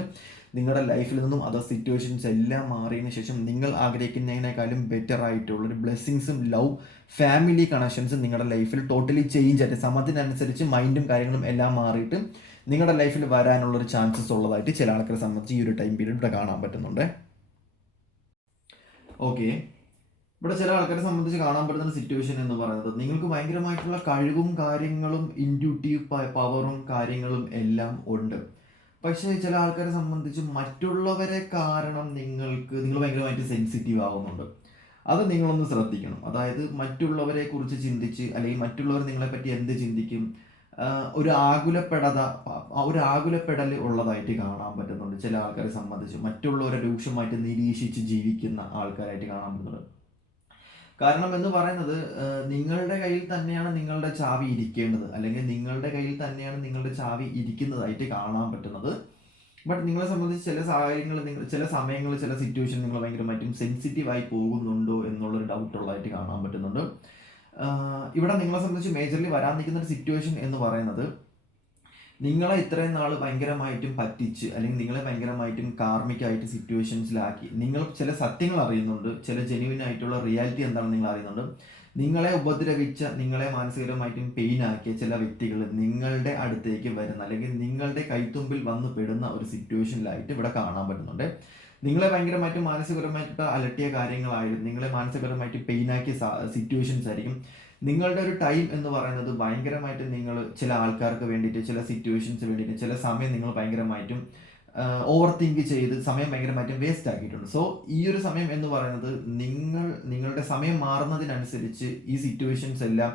നിങ്ങളുടെ ലൈഫിൽ നിന്നും അതർ സിറ്റുവേഷൻസ് എല്ലാം മാറിയതിന് ശേഷം നിങ്ങൾ ആഗ്രഹിക്കുന്നതിനേക്കാളും ബെറ്റർ ആയിട്ടുള്ളൊരു ബ്ലെസ്സിങ്സും ലവ് ഫാമിലി കണക്ഷൻസും നിങ്ങളുടെ ലൈഫിൽ ടോട്ടലി ചേഞ്ച് ആയിട്ട് സമയത്തിനനുസരിച്ച് മൈൻഡും കാര്യങ്ങളും എല്ലാം മാറിയിട്ട് നിങ്ങളുടെ ലൈഫിൽ വരാനുള്ളൊരു ചാൻസസ് ഉള്ളതായിട്ട് ചില ആൾക്കാരെ സംബന്ധിച്ച് ഈ ഒരു ടൈം പീരീഡ് ഇവിടെ കാണാൻ പറ്റുന്നുണ്ട്. ഓക്കെ, ഇവിടെ ചില ആൾക്കാരെ സംബന്ധിച്ച് കാണാൻ പറ്റുന്ന സിറ്റുവേഷൻ എന്ന് പറയുന്നത് നിങ്ങൾക്ക് ഭയങ്കരമായിട്ടുള്ള കഴിവും കാര്യങ്ങളും ഇൻഡ്യൂട്ടീവ് പവറും കാര്യങ്ങളും എല്ലാം ഉണ്ട്. പക്ഷേ ചില ആൾക്കാരെ സംബന്ധിച്ച് മറ്റുള്ളവരെ കാരണം നിങ്ങൾ ഭയങ്കരമായിട്ട് സെൻസിറ്റീവ് ആവുന്നുണ്ട്. അത് നിങ്ങളൊന്ന് ശ്രദ്ധിക്കണം. അതായത് മറ്റുള്ളവരെ കുറിച്ച് ചിന്തിച്ച് അല്ലെങ്കിൽ മറ്റുള്ളവർ നിങ്ങളെപ്പറ്റി എന്ത് ചിന്തിക്കും, ഒരു ആകുലപ്പെടൽ ഉള്ളതായിട്ട് കാണാൻ പറ്റുന്നുണ്ട്. ചില ആൾക്കാരെ സംബന്ധിച്ച് മറ്റുള്ളവരെ രൂക്ഷമായിട്ട് നിരീക്ഷിച്ച് ജീവിക്കുന്ന ആൾക്കാരായിട്ട് കാണാൻ പറ്റുന്നുണ്ട്. കാരണം എന്ന് പറയുന്നത് നിങ്ങളുടെ കയ്യിൽ തന്നെയാണ് നിങ്ങളുടെ ചാവി ഇരിക്കേണ്ടത്, അല്ലെങ്കിൽ നിങ്ങളുടെ കയ്യിൽ തന്നെയാണ് നിങ്ങളുടെ ചാവി ഇരിക്കുന്നതായിട്ട് കാണാൻ പറ്റുന്നത്. ബട്ട് നിങ്ങളെ സംബന്ധിച്ച് ചില സാഹചര്യങ്ങൾ, ചില സമയങ്ങളിൽ, ചില സിറ്റുവേഷൻ നിങ്ങൾ ഭയങ്കരമായിട്ടും സെൻസിറ്റീവായി പോകുന്നുണ്ടോ എന്നുള്ളൊരു ഡൗട്ട് ഉള്ളതായിട്ട് കാണാൻ പറ്റുന്നുണ്ട്. ഇവിടെ നിങ്ങളെ സംബന്ധിച്ച് മേജർലി വരാൻ നിൽക്കുന്ന ഒരു സിറ്റുവേഷൻ എന്ന് പറയുന്നത് നിങ്ങളെ ഇത്രയും നാൾ ഭയങ്കരമായിട്ടും പറ്റിച്ച്, അല്ലെങ്കിൽ നിങ്ങളെ ഭയങ്കരമായിട്ടും കാർമികമായിട്ട് സിറ്റുവേഷൻസിലാക്കി നിങ്ങൾ ചില സത്യങ്ങൾ അറിയുന്നുണ്ട്, ചില ജെന്യുവിൻ ആയിട്ടുള്ള റിയാലിറ്റി എന്താണെന്ന് നിങ്ങൾ അറിയുന്നുണ്ട്. നിങ്ങളെ ഉപദ്രവിച്ച, നിങ്ങളെ മാനസികമായിട്ടും പെയിൻ ആക്കിയ ചില വ്യക്തികൾ നിങ്ങളുടെ അടുത്തേക്ക് വരുന്ന, അല്ലെങ്കിൽ നിങ്ങളുടെ കൈത്തുമ്പിൽ വന്ന് പെടുന്ന ഒരു സിറ്റുവേഷനിലായിട്ട് ഇവിടെ കാണാൻ പറ്റുന്നുണ്ട്. നിങ്ങളെ ഭയങ്കരമായിട്ട് മാനസികപരമായിട്ട് അലട്ടിയ കാര്യങ്ങളായിരുന്നു, നിങ്ങളെ മാനസികപരമായിട്ട് പെയിൻ ആക്കിയ സിറ്റുവേഷൻസ് ആയിരിക്കും. നിങ്ങളുടെ ഒരു ടൈം എന്ന് പറയുന്നത് ഭയങ്കരമായിട്ട് നിങ്ങൾ ചില ആൾക്കാർക്ക് വേണ്ടിയിട്ട്, ചില സിറ്റുവേഷൻസ് വേണ്ടിയിട്ട്, ചില സമയം നിങ്ങൾ ഭയങ്കരമായിട്ടും ഓവർ തിങ്ക് ചെയ്ത് സമയം ഭയങ്കരമായിട്ടും വേസ്റ്റ് ആക്കിയിട്ടുണ്ട്. സോ ഈ ഒരു സമയം എന്ന് പറയുന്നത് നിങ്ങളുടെ സമയം മാറുന്നതിനനുസരിച്ച് ഈ സിറ്റുവേഷൻസ് എല്ലാം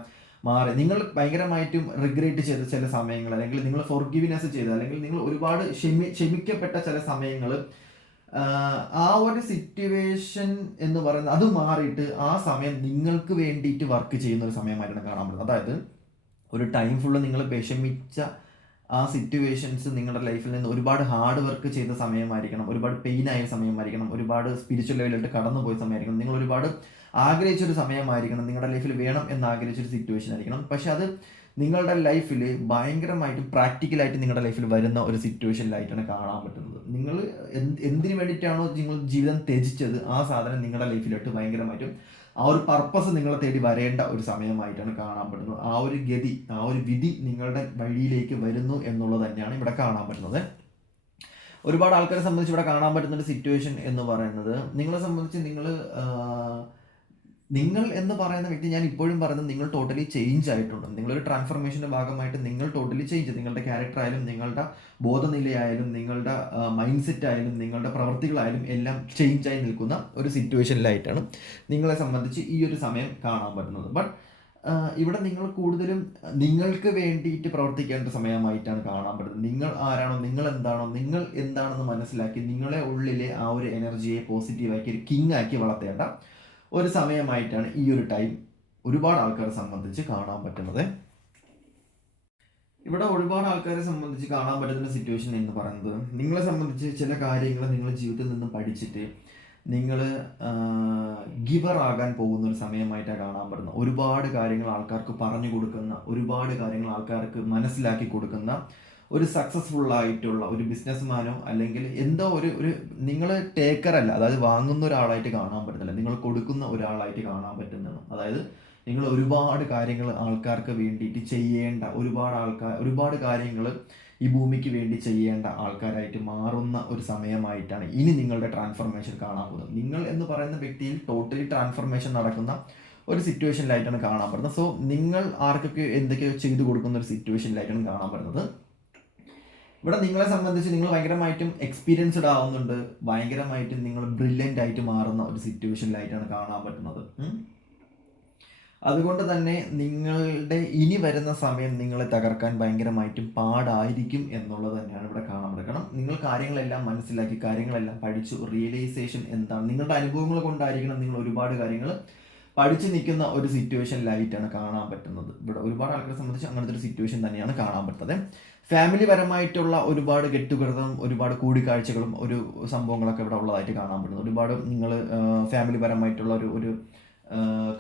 മാറി, നിങ്ങൾ ഭയങ്കരമായിട്ടും റിഗ്രറ്റ് ചെയ്ത ചില സമയങ്ങൾ, അല്ലെങ്കിൽ നിങ്ങൾ ഫോർഗിവിനെസ് ചെയ്ത, അല്ലെങ്കിൽ നിങ്ങൾ ഒരുപാട് ക്ഷമിക്കപ്പെട്ട ചില സമയങ്ങൾ, ആ ഒരു സിറ്റുവേഷൻ എന്ന് പറയുന്നത് അത് മാറിയിട്ട് ആ സമയം നിങ്ങൾക്ക് വേണ്ടിയിട്ട് വർക്ക് ചെയ്യുന്ന ഒരു സമയമായിട്ടാണ് കാണാൻ പറ്റുന്നത്. അതായത് ഒരു ടൈം ഫുള്ള് നിങ്ങൾ വിഷമിച്ച ആ സിറ്റുവേഷൻസ് നിങ്ങളുടെ ലൈഫിൽ നിന്ന് ഒരുപാട് ഹാർഡ് വർക്ക് ചെയ്ത സമയമായിരിക്കണം, ഒരുപാട് പെയിൻ ആയ സമയമായിരിക്കണം, ഒരുപാട് സ്പിരിച്വൽ ലെവലിലോട്ട് കടന്നു പോയ സമയമായിരിക്കണം, നിങ്ങൾ ഒരുപാട് ആഗ്രഹിച്ചൊരു സമയമായിരിക്കണം, നിങ്ങളുടെ ലൈഫിൽ വേണം എന്ന് ആഗ്രഹിച്ചൊരു സിറ്റുവേഷൻ ആയിരിക്കണം. പക്ഷെ അത് നിങ്ങളുടെ ലൈഫിൽ ഭയങ്കരമായിട്ട് പ്രാക്ടിക്കലായിട്ട് നിങ്ങളുടെ ലൈഫിൽ വരുന്ന ഒരു സിറ്റുവേഷനിലായിട്ടാണ് കാണാൻ പറ്റുന്നത്. നിങ്ങൾ എന്തിനു വേണ്ടിയിട്ടാണോ നിങ്ങൾ ജീവിതം ത്യജിച്ചത്, ആ സാധനം നിങ്ങളുടെ ലൈഫിലോട്ട് ഭയങ്കരമായിട്ടും ആ ഒരു പർപ്പസ് നിങ്ങളെ തേടി വരേണ്ട ഒരു സമയമായിട്ടാണ് കാണാൻ പറ്റുന്നത്. ആ ഒരു ഗതി, ആ ഒരു വിധി നിങ്ങളുടെ വഴിയിലേക്ക് വരുന്നു എന്നുള്ളത് തന്നെയാണ് ഇവിടെ കാണാൻ പറ്റുന്നത്. ഒരുപാട് ആൾക്കാരെ സംബന്ധിച്ച് ഇവിടെ കാണാൻ പറ്റുന്ന ഒരു സിറ്റുവേഷൻ എന്ന് പറയുന്നത്, നിങ്ങളെ സംബന്ധിച്ച് നിങ്ങൾ എന്ന് പറയുന്ന വ്യക്തി, ഞാൻ ഇപ്പോഴും പറയുന്നത്, നിങ്ങൾ ടോട്ടലി ചേഞ്ച് ആയിട്ടുണ്ട്. നിങ്ങളൊരു ട്രാൻസ്ഫർമേഷൻ്റെ ഭാഗമായിട്ട് നിങ്ങൾ ടോട്ടലി ചേഞ്ച്, നിങ്ങളുടെ ക്യാരക്ടർ ആയാലും, നിങ്ങളുടെ ബോധനിലയായാലും, നിങ്ങളുടെ മൈൻഡ് സെറ്റ് ആയാലും, നിങ്ങളുടെ പ്രവൃത്തികളായാലും എല്ലാം ചേഞ്ച് ആയി നിൽക്കുന്ന ഒരു സിറ്റുവേഷനിലായിട്ടാണ് നിങ്ങളെ സംബന്ധിച്ച് ഈ ഒരു സമയം കാണാൻ പറ്റുന്നത്. ബട്ട് ഇവിടെ നിങ്ങൾ കൂടുതലും നിങ്ങൾക്ക് വേണ്ടിയിട്ട് പ്രവർത്തിക്കേണ്ട സമയമായിട്ടാണ് കാണാൻ പറ്റുന്നത്. നിങ്ങൾ ആരാണോ, നിങ്ങൾ എന്താണോ, നിങ്ങൾ എന്താണെന്ന് മനസ്സിലാക്കി നിങ്ങളെ ഉള്ളിലെ ആ ഒരു എനർജിയെ പോസിറ്റീവാക്കി ഒരു കിങ് ആക്കി വളർത്തേണ്ട ഒരു സമയമായിട്ടാണ് ഈ ഒരു ടൈം ഒരുപാട് ആൾക്കാരെ സംബന്ധിച്ച് കാണാൻ പറ്റുന്നത്. ഇവിടെ ഒരുപാട് ആൾക്കാരെ സംബന്ധിച്ച് കാണാൻ പറ്റുന്ന സിറ്റുവേഷൻ എന്ന് പറയുന്നത്, നിങ്ങളെ സംബന്ധിച്ച് ചില കാര്യങ്ങൾ നിങ്ങൾ ജീവിതത്തിൽ നിന്ന് പഠിച്ചിട്ട് നിങ്ങൾ ഗിവർ ആകാൻ പോകുന്ന ഒരു സമയമായിട്ടാണ് കാണാൻ പറ്റുന്നത്. ഒരുപാട് കാര്യങ്ങൾ ആൾക്കാർക്ക് പറഞ്ഞു കൊടുക്കുന്ന, ഒരുപാട് കാര്യങ്ങൾ ആൾക്കാർക്ക് മനസ്സിലാക്കി കൊടുക്കുന്ന ഒരു സക്സസ്ഫുൾ ആയിട്ടുള്ള ഒരു ബിസിനസ്മാനോ, അല്ലെങ്കിൽ എന്തോ ഒരു നിങ്ങൾ ടേക്കർ അല്ല, അതായത് വാങ്ങുന്ന ഒരാളായിട്ട് കാണാൻ പറ്റുന്നില്ല, നിങ്ങൾ കൊടുക്കുന്ന ഒരാളായിട്ട് കാണാൻ പറ്റുന്നതാണ്. അതായത് നിങ്ങൾ ഒരുപാട് കാര്യങ്ങൾ ആൾക്കാർക്ക് വേണ്ടിയിട്ട് ചെയ്യേണ്ട, ഒരുപാട് കാര്യങ്ങൾ ഈ ഭൂമിക്ക് വേണ്ടി ചെയ്യേണ്ട ആൾക്കാരായിട്ട് മാറുന്ന ഒരു സമയമായിട്ടാണ് ഇനി നിങ്ങളുടെ ട്രാൻസ്ഫർമേഷൻ കാണാൻ പോകുന്നത്. നിങ്ങൾ എന്ന് പറയുന്ന വ്യക്തിയിൽ ടോട്ടലി ട്രാൻസ്ഫർമേഷൻ നടക്കുന്ന ഒരു സിറ്റുവേഷനിലായിട്ടാണ് കാണാൻ പറ്റുന്നത്. സോ നിങ്ങൾ ആർക്കൊക്കെ എന്തൊക്കെയോ ചെയ്തു കൊടുക്കുന്ന ഒരു സിറ്റുവേഷനിലായിട്ടാണ് കാണാൻ പറ്റുന്നത്. ഇവിടെ നിങ്ങളെ സംബന്ധിച്ച് നിങ്ങൾ ഭയങ്കരമായിട്ടും എക്സ്പീരിയൻസ്ഡ് ആവുന്നുണ്ട്, ഭയങ്കരമായിട്ടും നിങ്ങൾ ബ്രില്യൻ്റ് ആയിട്ട് മാറുന്ന ഒരു സിറ്റുവേഷനിലായിട്ടാണ് കാണാൻ പറ്റുന്നത്. അതുകൊണ്ട് തന്നെ നിങ്ങളുടെ ഇനി വരുന്ന സമയം നിങ്ങളെ തകർക്കാൻ ഭയങ്കരമായിട്ടും പാടായിരിക്കും എന്നുള്ളത് തന്നെയാണ് ഇവിടെ കാണാൻ പറ്റുന്നത്. നിങ്ങൾ കാര്യങ്ങളെല്ലാം മനസ്സിലാക്കി, കാര്യങ്ങളെല്ലാം പഠിച്ചു, റിയലൈസേഷൻ എന്താണ്, നിങ്ങളുടെ അനുഭവങ്ങൾ കൊണ്ടായിരിക്കണം നിങ്ങൾ ഒരുപാട് കാര്യങ്ങൾ പഠിച്ചു നിൽക്കുന്ന ഒരു സിറ്റുവേഷനിലായിട്ടാണ് കാണാൻ പറ്റുന്നത്. ഇവിടെ ഒരുപാട് ആൾക്കാരെ സംബന്ധിച്ച് അങ്ങനത്തെ ഒരു സിറ്റുവേഷൻ തന്നെയാണ് കാണാൻ പറ്റുന്നത്. ഫാമിലി പരമായിട്ടുള്ള ഒരുപാട് ഗെറ്റുഗതറും, ഒരുപാട് കൂടിക്കാഴ്ചകളും ഒരു സംഭവങ്ങളൊക്കെ ഇവിടെ ഉള്ളതായിട്ട് കാണാൻ പറ്റുന്നത്. ഒരുപാട് നിങ്ങൾ ഫാമിലി പരമായിട്ടുള്ള ഒരു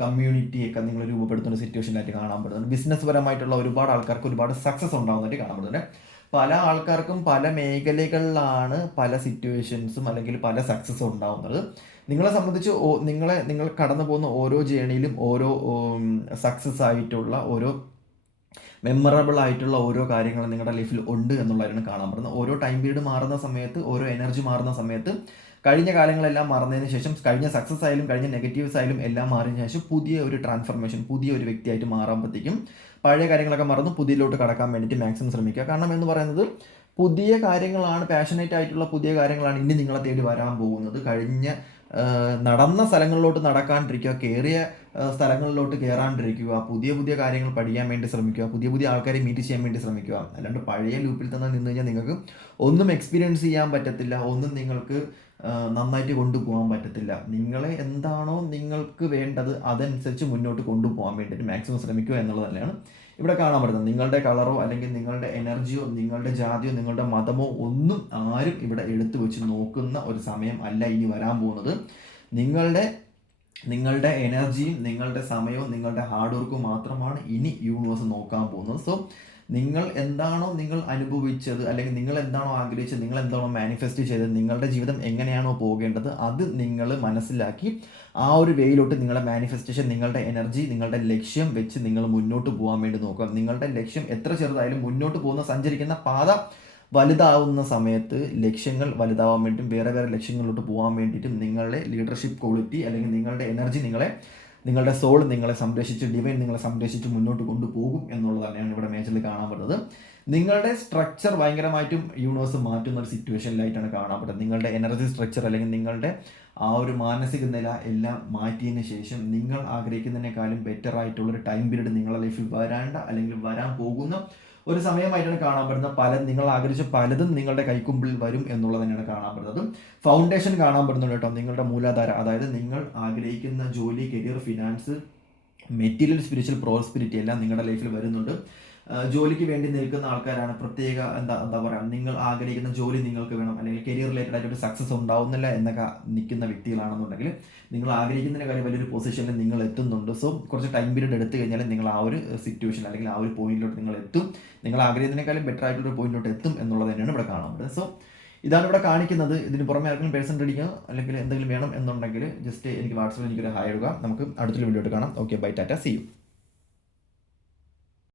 കമ്മ്യൂണിറ്റിയൊക്കെ നിങ്ങൾ രൂപപ്പെടുത്തുന്ന സിറ്റുവേഷനിലായിട്ട് കാണാൻ പറ്റുന്നുണ്ട്. ബിസിനസ് പരമായിട്ടുള്ള ഒരുപാട് ആൾക്കാർക്ക് ഒരുപാട് സക്സസ് ഉണ്ടാകുന്നതായിട്ട് കാണാൻ പറ്റുന്നുണ്ട്. പല ആൾക്കാർക്കും പല മേഖലകളിലാണ് പല സിറ്റുവേഷൻസും അല്ലെങ്കിൽ പല സക്സസ്സും ഉണ്ടാകുന്നത്. നിങ്ങളെ സംബന്ധിച്ച് നിങ്ങൾ കടന്നു പോകുന്ന ഓരോ ജേണിയിലും ഓരോ സക്സസ് ആയിട്ടുള്ള, ഓരോ മെമ്മറബിൾ ആയിട്ടുള്ള ഓരോ കാര്യങ്ങൾ നിങ്ങളുടെ ലൈഫിൽ ഉണ്ട് എന്നുള്ളതാണ് കാണാൻ പറ്റുന്നത്. ഓരോ ടൈം പീരീഡ് മാറുന്ന സമയത്ത്, ഓരോ എനർജി മാറുന്ന സമയത്ത്, കഴിഞ്ഞ കാലങ്ങളെല്ലാം മറന്നതിന് ശേഷം, കഴിഞ്ഞ സക്സസ് ആയാലും കഴിഞ്ഞ നെഗറ്റീവ്സ് ആയാലും എല്ലാം മാറിയതിനു ശേഷം പുതിയ ഒരു ട്രാൻസ്ഫർമേഷൻ, പുതിയ ഒരു വ്യക്തിയായിട്ട് മാറാകുമ്പോഴത്തേക്കും പഴയ കാര്യങ്ങളൊക്കെ മറന്ന് പുതിയതിലോട്ട് കടക്കാൻ വേണ്ടിയിട്ട് മാക്സിമം ശ്രമിക്കുക. കാരണം എന്ന് പറയുന്നത് പുതിയ കാര്യങ്ങളാണ്, പാഷനേറ്റ് ആയിട്ടുള്ള പുതിയ കാര്യങ്ങളാണ് ഇനി നിങ്ങളെ തേടി വരാൻ പോകുന്നത്. കഴിഞ്ഞ നടന്ന സ്ഥലങ്ങളിലോട്ട് നടക്കാണ്ടിരിക്കുക, കയറിയ സ്ഥലങ്ങളിലോട്ട് കയറാണ്ടിരിക്കുക, പുതിയ പുതിയ കാര്യങ്ങൾ പഠിക്കാൻ വേണ്ടി ശ്രമിക്കുക, പുതിയ പുതിയ ആൾക്കാരെ മീറ്റ് ചെയ്യാൻ വേണ്ടി ശ്രമിക്കുക. അല്ലാണ്ട് പഴയ ലൂപ്പിൽ തന്നെ നിന്ന് കഴിഞ്ഞാൽ നിങ്ങൾക്ക് ഒന്നും എക്സ്പീരിയൻസ് ചെയ്യാൻ പറ്റത്തില്ല, ഒന്നും നിങ്ങൾക്ക് നന്നായിട്ട് കൊണ്ടുപോകാൻ പറ്റത്തില്ല. നിങ്ങളെ എന്താണോ നിങ്ങൾക്ക് വേണ്ടത് അതനുസരിച്ച് മുന്നോട്ട് കൊണ്ടുപോകാൻ വേണ്ടിയിട്ട് മാക്സിമം ശ്രമിക്കുക എന്നുള്ളത് തന്നെയാണ് ഇവിടെ കാണാൻ പറ്റുന്നത്. നിങ്ങളുടെ കളറോ അല്ലെങ്കിൽ നിങ്ങളുടെ എനർജിയോ നിങ്ങളുടെ ജാതിയോ നിങ്ങളുടെ മതമോ ഒന്നും ആരും ഇവിടെ എടുത്തു വെച്ച് നോക്കുന്ന ഒരു സമയം അല്ല ഇനി വരാൻ പോകുന്നത്. നിങ്ങളുടെ എനർജിയും നിങ്ങളുടെ സമയവും നിങ്ങളുടെ ഹാർഡ് വർക്കും മാത്രമാണ് ഇനി യൂണിവേഴ്സ് നോക്കാൻ പോകുന്നത്. സോ നിങ്ങൾ എന്താണോ നിങ്ങൾ അനുഭവിച്ചത്, അല്ലെങ്കിൽ നിങ്ങൾ എന്താണോ ആഗ്രഹിച്ചത്, നിങ്ങൾ എന്താണോ മാനിഫെസ്റ്റ് ചെയ്തത്, നിങ്ങളുടെ ജീവിതം എങ്ങനെയാണോ പോകേണ്ടത് അത് നിങ്ങൾ മനസ്സിലാക്കി ആ ഒരു വേയിലോട്ട് നിങ്ങളുടെ മാനിഫെസ്റ്റേഷൻ, നിങ്ങളുടെ എനർജി, നിങ്ങളുടെ ലക്ഷ്യം വെച്ച് നിങ്ങൾ മുന്നോട്ട് പോകാൻ വേണ്ടി നോക്കുക. നിങ്ങളുടെ ലക്ഷ്യം എത്ര ചെറുതായാലും മുന്നോട്ട് പോകുന്ന സഞ്ചരിക്കുന്ന പാത വലുതാവുന്ന സമയത്ത് ലക്ഷ്യങ്ങൾ വലുതാവാൻ വേണ്ടിയിട്ടും വേറെ വേറെ ലക്ഷ്യങ്ങളിലോട്ട് പോകാൻ വേണ്ടിയിട്ടും നിങ്ങളുടെ ലീഡർഷിപ്പ് ക്വാളിറ്റി അല്ലെങ്കിൽ നിങ്ങളുടെ എനർജി നിങ്ങളുടെ സോൾ നിങ്ങളെ സംരക്ഷിച്ച്, ഡിവൈൻ നിങ്ങളെ സംരക്ഷിച്ച് മുന്നോട്ട് കൊണ്ടുപോകും എന്നുള്ളത് തന്നെയാണ് ഇവിടെ മേജറിൽ കാണാൻ പറ്റുന്നത്. നിങ്ങളുടെ സ്ട്രക്ചർ ഭയങ്കരമായിട്ടും യൂണിവേഴ്സ് മാറ്റുന്ന ഒരു സിറ്റുവേഷനിലായിട്ടാണ് കാണാൻ പറ്റുന്നത്. നിങ്ങളുടെ എനർജി സ്ട്രക്ചർ അല്ലെങ്കിൽ നിങ്ങളുടെ ആ ഒരു മാനസിക നില എല്ലാം മാറ്റിയതിന് ശേഷം നിങ്ങൾ ആഗ്രഹിക്കുന്നതിനേക്കാളും ബെറ്റർ ആയിട്ടുള്ളൊരു ടൈം പീരീഡ് നിങ്ങളുടെ ലൈഫിൽ വരാണ്ട അല്ലെങ്കിൽ വരാൻ പോകുന്ന ഒരു സമയമായിട്ടാണ് കാണാൻ പറ്റുന്നത്. നിങ്ങൾ ആഗ്രഹിച്ച പലതും നിങ്ങളുടെ കൈക്കുമ്പിൽ വരും എന്നുള്ളത് തന്നെയാണ് കാണാൻ പറ്റുന്നത്. ഫൗണ്ടേഷൻ കാണാൻ പറ്റുന്നുണ്ട് കേട്ടോ. നിങ്ങളുടെ മൂലാധാര, അതായത് നിങ്ങൾ ആഗ്രഹിക്കുന്ന ജോലി, career, finance, material, spiritual prosperity എല്ലാം നിങ്ങളുടെ ലൈഫിൽ വരുന്നുണ്ട്. ജോലിക്ക് വേണ്ടി നിൽക്കുന്ന ആൾക്കാരാണ്, പ്രത്യേക എന്താ പറയുക, നിങ്ങൾ ആഗ്രഹിക്കുന്ന ജോലി നിങ്ങൾക്ക് വേണം, അല്ലെങ്കിൽ കരിയർ റിലേറ്റഡ് ആയിട്ട് ഒരു സക്സസ് ഉണ്ടാവുന്നില്ല എന്നൊക്കെ നിൽക്കുന്ന വ്യക്തികളാണെന്നുണ്ടെങ്കിൽ നിങ്ങൾ ആഗ്രഹിക്കുന്നതിന് കാര്യം വലിയൊരു പൊസിഷനിൽ നിങ്ങൾ എത്തുന്നുണ്ട്. സോ കുറച്ച് ടൈം പീരീഡ് എടുത്തു കഴിഞ്ഞാൽ നിങ്ങൾ ആ ഒരു സിറ്റുവേഷൻ അല്ലെങ്കിൽ ആ ഒരു പോയിന്റിലോട്ട് നിങ്ങൾ എത്തും. നിങ്ങൾ ആഗ്രഹിക്കുന്നതിനേക്കാളും ബെറ്റർ ആയിട്ടുള്ള ഒരു പോയിന്റിലോട്ട് എത്തും എന്നുള്ളത് തന്നെയാണ് ഇവിടെ കാണാൻ പറ്റുന്നത്. സോ ഇതാണ് ഇവിടെ കാണിക്കുന്നത്. ഇതിന് പുറമെ ആർക്കെങ്കിലും പേഴ്സൺ റീഡിങ്ങോ അല്ലെങ്കിൽ എന്തെങ്കിലും വേണം എന്നുണ്ടെങ്കിൽ ജസ്റ്റ് എനിക്ക് വാട്സാപ്പിൽ എനിക്കൊരു ഹായ് ഇടുക. നമുക്ക് അടുത്തൊരു വീഡിയോ കാണാം. Okay, bye, tata, see U.